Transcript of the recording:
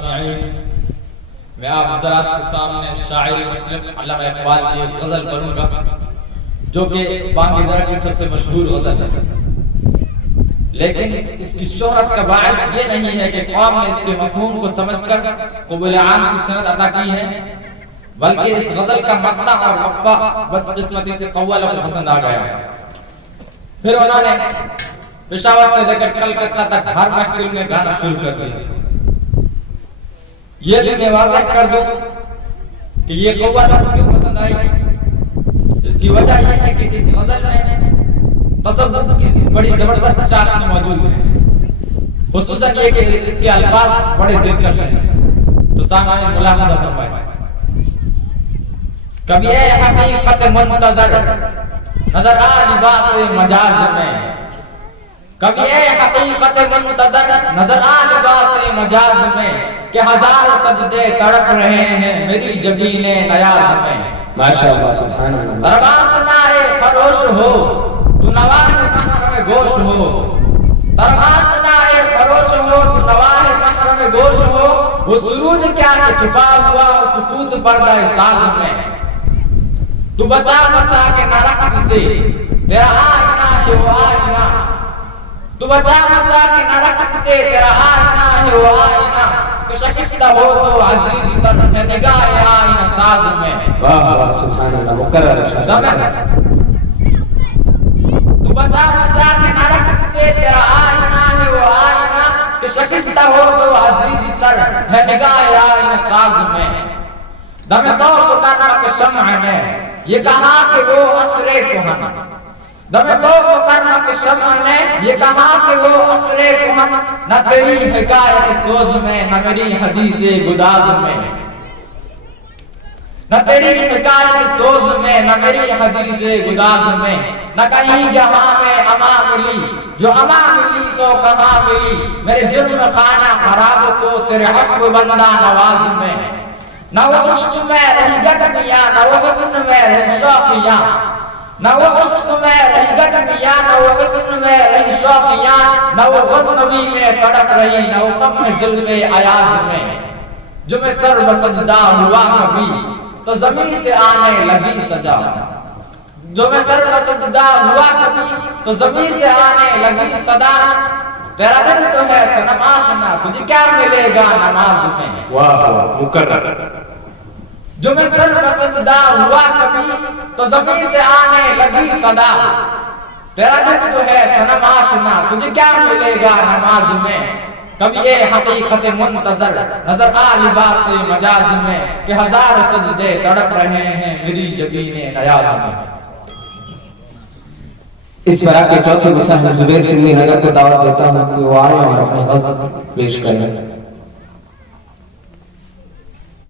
سامعین، میں آپ حضرات کے سامنے شاعر مسلم علامہ اقبال کی ایک غزل پڑھوں گا جو کہ بانگ درا کی سب سے مشہور غزل ہے، لیکن اس کی شہرت کا باعث یہ نہیں ہے کہ قوم نے اس کے مفہوم کو سمجھ کر قبول عام کی سند عطا کی ہے، بلکہ اس غزل کا مطلع اور وقفہ بدقسمتی سے قوالوں کو پسند آ گیا۔ پھر انہوں نے پشاور سے لے کر کلکتہ تک ہر محفل میں گانا شروع کر دیا۔ یہ بھی میں واضح کر دوں کہ یہ قوالوں کو کیوں پسند آئی۔ اس کی وجہ یہ ہے کہ اس غزل میں تصوف کی بڑی زبردست چاشنی موجود ہے، خصوصاً یہ کہ اس کے الفاظ بڑے دلکش ہیں۔ تو سامعین ملاحظہ فرمائیں۔ کبھی اے حقیقت منتظر نظر آ لباس مجاز میں، کبھی اے حقیقت منتظر نظر آ لباس مجاز میں، کہ ہزار سجدے تڑپ رہے ہیں میری جبین نیاز میں۔ ماشاءاللہ سبحان اللہ۔ درباز نائے فروش ہو تو نواز محرم گوش ہو، درباز نائے فروش ہو تو نواز محرم گوش ہو، وہ سرود کیا کہ چھپا ہوا سکوت پردہ ساز میں۔ تو بچا بچا کے نہ رکھ سے تیرا آئینہ ہے وہ آئینہ، تو بچا بچا کے نہ رکھ سے تیرا آئینہ ہے وہ آئینہ، کہ شکستہ ہو تو عزیز تر ہے نگاہ آئینہ ساز میں۔ واہ واہ سبحان اللہ، مکرر ارشاد۔ تو بچا بچا کے نہ رکھ سے تیرا آئینہ ہے وہ آئینہ، کہ شکستہ ہو تو عزیز تر ہے نگاہ آئینہ ساز میں۔ دم دوق کا نمک شمع نے یہ کہا کہ وہ عصر کہن، دم دوق کا نمک شمع نے یہ کہا کہ وہ عصر کہن، نہ تیری حکایت سوز میں نہ میری حدیث گداز میں، نہ تیری حکایت سوز میں نہ میری حدیث گداز میں، نہ کہیں جہاں میں اما ملی جو اما ملی تو کہاں ملی، میرے جرم خانہ خراب کو تیرے حق بندہ نواز میں۔ نہ وہ عشق میں رہی گٹنیاں نہ وہ حسن میں رہی شوقیاں، نہ وہ عشق میں رہی گٹنیاں نہ وہ حسن میں رہی شوقیاں، نہ وہ غزنوی میں تڑپ رہی نہ وہ خم ظلم ایاز میں۔ جو میں سر بسجدہ ہوا کبھی تو زمین سے آنے لگی سجا، جو میں سر بسجدہ ہوا کبھی تو زمین سے آنے لگی صدا، تیرا دل تو ہے صنم آشنا تجھے کیا ملے گا نماز میں۔ واہ واہ مکرر۔ جو میں سر بسجدہ ہوا کبھی تو زمین سے آنے لگی صدا، تیرا دل تو ہے صنم آشنا تجھے کیا ملے گا نماز میں۔ کبھی اے حقیقت منتظر نظر آ لباس مجاز میں، کہ ہزار سجدے تڑپ رہے ہیں میری جبین نیاز میں۔ اس برا کے چوتھے مصاحب زبیر سندھی نگر کو دعوت دیتا ہوں کہ وہ آئے اور اپنی غزل پیش کریں۔